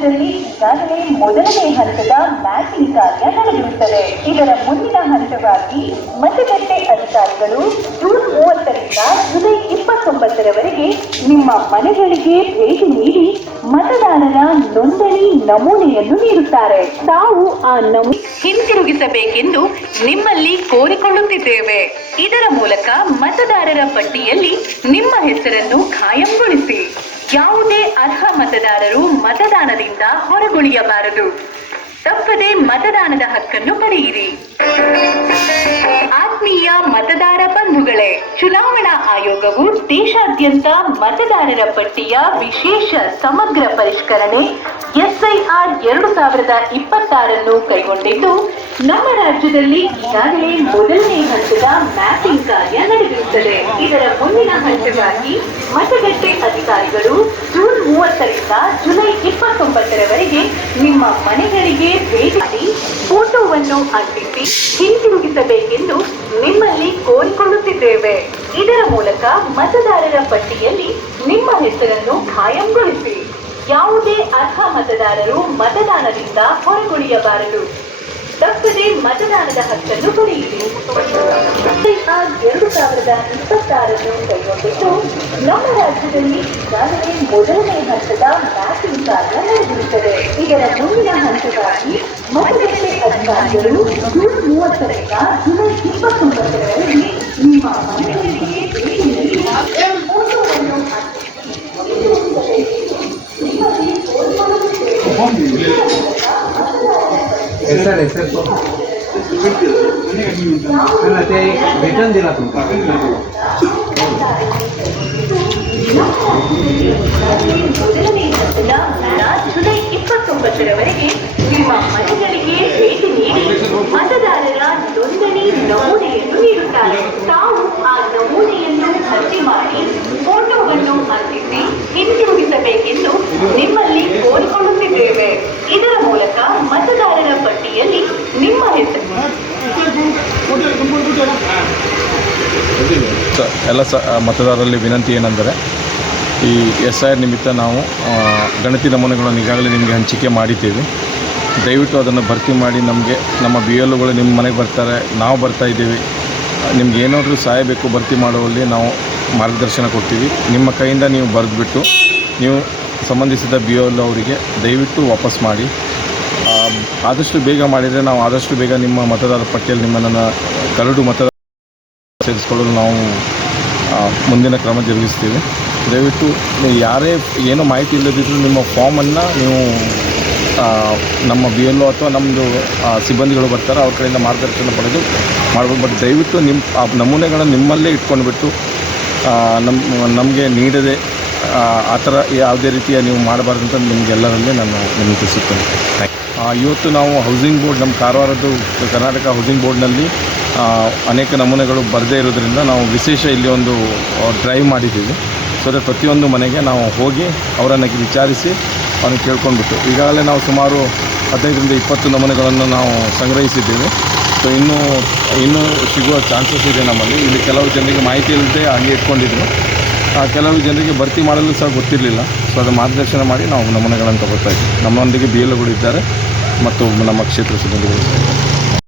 ರಾಜ್ಯದಲ್ಲಿ ಈಗಾಗಲೇ ಮೊದಲನೇ ಹಂತದ ಮ್ಯಾಪಿಂಗ್ ಕಾರ್ಯ ನಡೆದಿರುತ್ತದೆ. ಇದರ ಮುಂದಿನ ಹಂತವಾಗಿ ಮತಗಟ್ಟೆ ಅಧಿಕಾರಿಗಳು ಜೂನ್ 30ರಿಂದ ಜುಲೈ 29ರವರೆಗೆ ನಿಮ್ಮ ಮನೆಗಳಿಗೆ ಭೇಟಿ ನೀಡಿ ಮತದಾರರ ನೋಂದಣಿ ನಮೂನೆಯನ್ನು ನೀಡುತ್ತಾರೆ. ತಾವು ಆ ನಮೂನೆ ಹಿಂತಿರುಗಿಸಬೇಕೆಂದು ನಿಮ್ಮಲ್ಲಿ ಕೋರಿಕೊಳ್ಳುತ್ತಿದ್ದೇವೆ. ಇದರ ಮೂಲಕ ಮತದಾರರ ಪಟ್ಟಿಯಲ್ಲಿ ನಿಮ್ಮ ಹೆಸರನ್ನು ಖಾಯಂಗೊಳಿಸಿ. ಯಾವುದೇ ಅರ್ಹ ಮತದಾರರು ಮತದಾನದಿಂದ ಹೊರಗುಳಿಯಬಾರದು. ತಪ್ಪದೆ ಮತದಾನದ ಹಕ್ಕನ್ನು ಪಡೆಯಿರಿ. ಆತ್ಮೀಯ ಮತದಾರ ಬಂಧುಗಳೇ, ಚುನಾವಣಾ ಆಯೋಗವು ದೇಶಾದ್ಯಂತ ಮತದಾರರ ಪಟ್ಟಿಯ ವಿಶೇಷ ಸಮಗ್ರ ಪರಿಷ್ಕರಣೆ SIR 2026 ಕೈಗೊಂಡಿದ್ದು, ನಮ್ಮ ರಾಜ್ಯದಲ್ಲಿ ಈಗಾಗಲೇ ಮೊದಲನೇ ಹಂತದ ಮ್ಯಾಪಿಂಗ್ ಕಾರ್ಯ ನಡೆದಿರುತ್ತದೆ. ಇದರ ಮುಂದಿನ ಹಂತವಾಗಿ ಮತಗಟ್ಟೆ ಅಧಿಕಾರಿಗಳು ಜೂನ್ 30ರಿಂದ ಜುಲೈ 29ರವರೆಗೆ ನಿಮ್ಮ ಮನೆಗಳಿಗೆ ಭೇಟಿ ನೀಡಿ ಫೋಟೋವನ್ನು ಅಂಟಿಸಿ ಹಿಂತಿರುಗಿಸಬೇಕೆಂದು ನಿಮ್ಮಲ್ಲಿ ಕೋರಿಕೊಳ್ಳುತ್ತಿದ್ದೇವೆ. ಇದರ ಮೂಲಕ ಮತದಾರರ ಪಟ್ಟಿಯಲ್ಲಿ ನಿಮ್ಮ ಹೆಸರನ್ನು ಖಾಯಂಗೊಳಿಸಿ. ಯಾವುದೇ ಅರ್ಹ ಮತದಾರರು ಮತದಾನದಿಂದ ಹೊರಗುಳಿಯಬಾರದು. ತಪ್ಪದೆ ಮತದಾನದ ಹಕ್ಕನ್ನು ಪಡೆಯಿರಿ. SIR 2026 ಕೈಗೊಂಡಿದ್ದು, ನಮ್ಮ ರಾಜ್ಯದಲ್ಲಿ ಈಗಾಗಲೇ ಮೊದಲನೇ ಹಂತದ ಮ್ಯಾಪಿಂಗ್ ಕಾರ್ಯ ನಡೆದಿರುತ್ತದೆ. ಇದರ ಮುಂದಿನ ಹಂತವಾಗಿ ಮತಗಟ್ಟೆ ಅಧಿಕಾರಿಗಳು ಜೂನ್ 30ರಿಂದ ಜುಲೈ 29ರವರೆಗೆ ನಿಮ್ಮ ಮನೆಗಳಿಗೆ ಭೇಟಿ ನೀಡಿ ಫೋಟೋವನ್ನು रिटर्न दिला तुमका ಜುಲೈ 29ರವರೆಗೆ ನಿಮ್ಮ ಮನೆಗಳಿಗೆ ಭೇಟಿ ನೀಡಿ ಮತದಾರರ ನೋಂದಣಿ ನಮೂನೆಯನ್ನು ನೀಡುತ್ತಾರೆ. ತಾವು ಆ ನಮೂನೆಯನ್ನು ಭರ್ತಿ ಮಾಡಿ ಫೋಟೋವನ್ನು ಅಂಟಿಸಿ ಹಿಂತಿರುಗಿಸಬೇಕೆಂದು ನಿಮ್ಮಲ್ಲಿ ಕೋರಿಕೊಳ್ಳುತ್ತಿದ್ದೇವೆ. ಇದರ ಮೂಲಕ ಮತದಾರರ ಪಟ್ಟಿಯಲ್ಲಿ ನಿಮ್ಮ ಹೆಸರು ಎಲ್ಲ ಮತದಾರರಲ್ಲಿ ವಿನಂತಿ ಏನೆಂದರೆ, ಈ SIR ನಿಮಿತ್ತ ನಾವು ಗಣತಿ ನಮೂನೆಗಳನ್ನು ಈಗಾಗಲೇ ನಿಮಗೆ ಹಂಚಿಕೆ ಮಾಡಿದ್ದೇವೆ. ದಯವಿಟ್ಟು ಅದನ್ನು ಭರ್ತಿ ಮಾಡಿ ನಮಗೆ ನಮ್ಮ BLOಗಳು ನಿಮ್ಮ ಮನೆಗೆ ಬರ್ತಾರೆ, ನಾವು ಬರ್ತಾಯಿದ್ದೀವಿ. ನಿಮ್ಗೆ ಏನಾದರೂ ಸಹಾಯ ಬೇಕು ಭರ್ತಿ ಮಾಡುವಲ್ಲಿ ನಾವು ಮಾರ್ಗದರ್ಶನ ಕೊಡ್ತೀವಿ. ನಿಮ್ಮ ಕೈಯಿಂದ ನೀವು ಬರೆದುಬಿಟ್ಟು ನೀವು ಸಂಬಂಧಿಸಿದ BLO ಅವರಿಗೆ ದಯವಿಟ್ಟು ವಾಪಸ್ ಮಾಡಿ. ಆದಷ್ಟು ಬೇಗ ಮಾಡಿದರೆ ನಾವು ಆದಷ್ಟು ಬೇಗ ನಿಮ್ಮ ಮತದಾರರ ಪಟ್ಟಿಯಲ್ಲಿ ನಿಮ್ಮನ್ನು ಕರಡು ಮತದಾರ ಸೇರಿಸ್ಕೊಳ್ಳಲು ನಾವು ಮುಂದಿನ ಕ್ರಮ ಜರುಗಿಸ್ತೀವಿ. ದಯವಿಟ್ಟು ಯಾರೇ ಏನೋ ಮಾಹಿತಿ ಇಲ್ಲದಿದ್ದರೂ ನಿಮ್ಮ ಫಾರ್ಮನ್ನು ನೀವು ನಮ್ಮ BLO ಅಥವಾ ನಮ್ಮದು ಸಿಬ್ಬಂದಿಗಳು ಬರ್ತಾರೆ, ಅವ್ರ ಕಡೆಯಿಂದ ಮಾರ್ಗದರ್ಶನ ಪಡೆದು ಮಾಡ್ಬೋದು. ಬಟ್ ದಯವಿಟ್ಟು ನಿಮ್ಮ ಆ ನಮೂನೆಗಳನ್ನು ನಿಮ್ಮಲ್ಲೇ ಇಟ್ಕೊಂಡ್ಬಿಟ್ಟು ನಮಗೆ ನೀಡದೆ ಆ ಥರ ಯಾವುದೇ ರೀತಿಯ ನೀವು ಮಾಡಬಾರ್ದು ಅಂತ ನಿಮಗೆಲ್ಲರಲ್ಲಿ ನಾನು ವಿನಂತಿಸುತ್ತೇನೆ. ಇವತ್ತು ನಾವು ಹೌಸಿಂಗ್ ಬೋರ್ಡ್, ನಮ್ಮ ಕಾರವಾರದ್ದು ಕರ್ನಾಟಕ ಹೌಸಿಂಗ್ ಬೋರ್ಡ್ನಲ್ಲಿ ಅನೇಕ ನಮೂನೆಗಳು ಬರದೇ ಇರೋದ್ರಿಂದ ನಾವು ವಿಶೇಷ ಇಲ್ಲಿ ಒಂದು ಡ್ರೈವ್ ಮಾಡಿದ್ದೀವಿ. ಸೊ ಅದರ ಪ್ರತಿಯೊಂದು ಮನೆಗೆ ನಾವು ಹೋಗಿ ಅವರನ್ನು ವಿಚಾರಿಸಿ ಅವ್ರನ್ನ ಕೇಳ್ಕೊಂಡ್ಬಿಟ್ಟು ಈಗಾಗಲೇ ನಾವು ಸುಮಾರು 15ರಿಂದ 20 ನಮೂನೆಗಳನ್ನು ನಾವು ಸಂಗ್ರಹಿಸಿದ್ದೇವೆ. ಸೊ ಇನ್ನೂ ಸಿಗುವ ಚಾನ್ಸಸ್ ಇದೆ ನಮ್ಮಲ್ಲಿ. ಇಲ್ಲಿ ಕೆಲವು ಜನರಿಗೆ ಮಾಹಿತಿ ಇಲ್ಲದೆ ಹಾಗೆ ಇಟ್ಕೊಂಡಿದ್ರು, ಕೆಲವು ಜನರಿಗೆ ಭರ್ತಿ ಮಾಡಲು ಸಹ ಗೊತ್ತಿರಲಿಲ್ಲ. ಸೊ ಅದು ಮಾರ್ಗದರ್ಶನ ಮಾಡಿ ನಾವು ನಮೂನೆಗಳನ್ನು ತಗೋತಾ ಇದ್ದೀವಿ. ನಮ್ಮೊಂದಿಗೆ BLOಗಳು ಇದ್ದಾರೆ ಮತ್ತು ನಮ್ಮ ಕ್ಷೇತ್ರ ಸಿಬ್ಬಂದಿಗಳು.